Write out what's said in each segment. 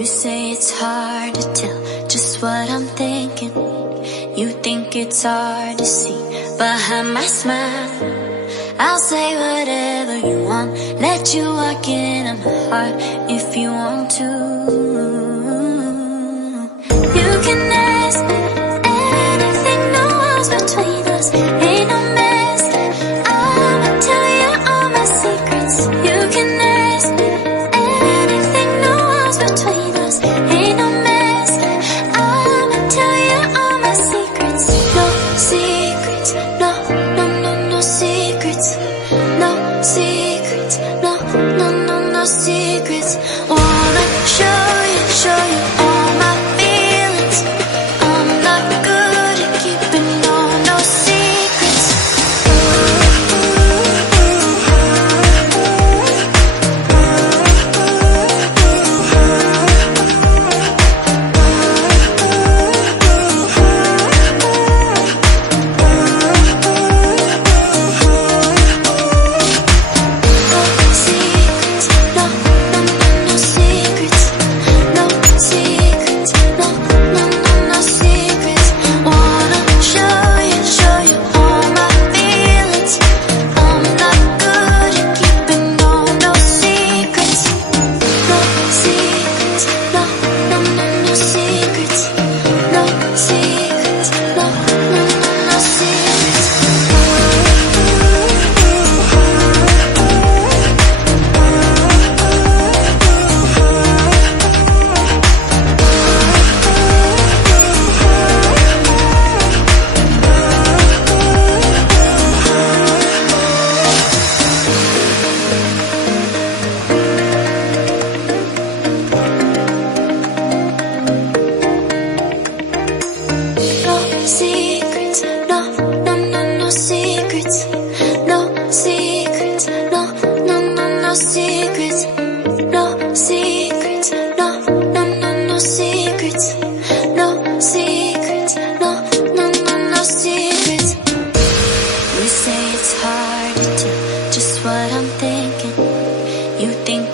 You say it's hard to tell just what I'm thinking. You think it's hard to see behind my smile. I'll say whatever you want, let you walk into my heart if you want to. You can ask me anything, no walls between us, ain't no mess. I'ma tell you all my secrets. You can ask me anything, no walls between us, ain't no mess. I'ma tell you all my secrets. No secrets, no, no, no, no secrets. No secrets, no, no, no, no secrets. Wanna show you all my feelings. I'm not good at keeping no secrets.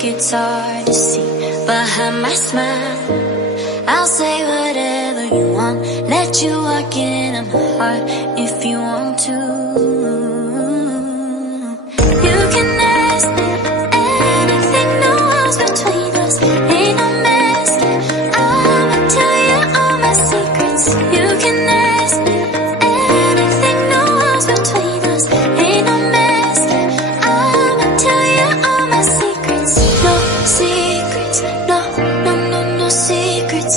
It's hard to see behind my smile. I'll say whatever you want, let you walk into my heart if you want to. You can ask me anything, no walls between us, ain't no mess. I'ma tell you all my secrets. You can ask me anything, no walls between us, ain't no mess. I'ma tell you all my secrets. No secrets, no, no, no, no secrets.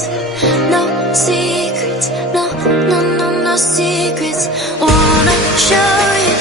No secrets, no, no, no, no secrets. Wanna show you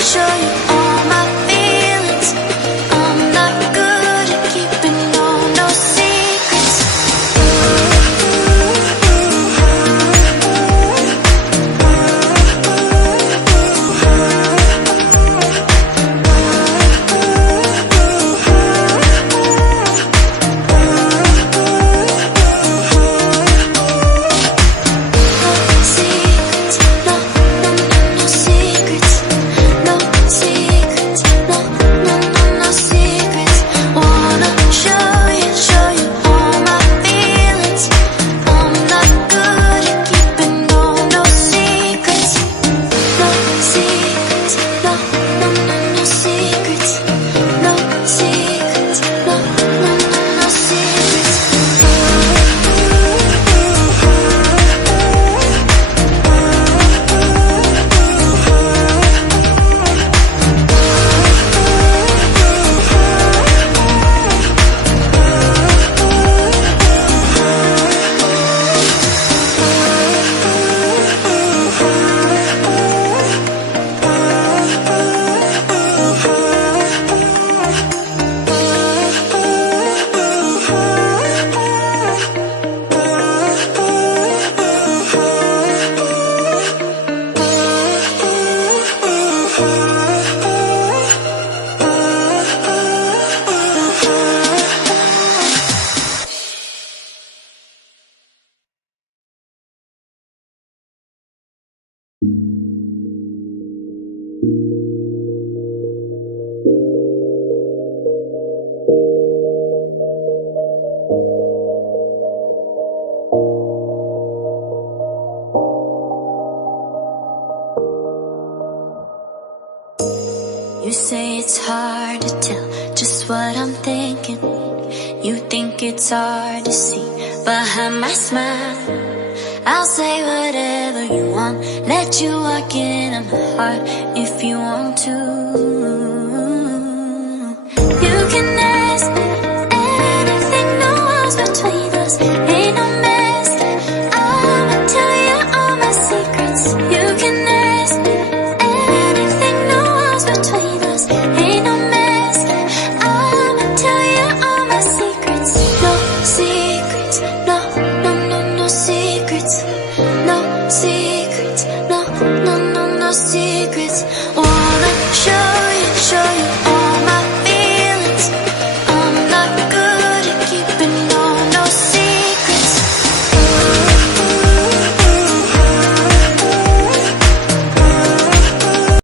tell just what I'm thinking. You think it's hard to see behind my smile. I'll say whatever you want, let you walk into my heart if you want to. You can ask me anything, no walls between us, ain't no mess. I'ma tell you all my secrets. You can ask me anything, no walls between us, ain't no mess. I'ma tell you all my secrets. No secrets, no secrets.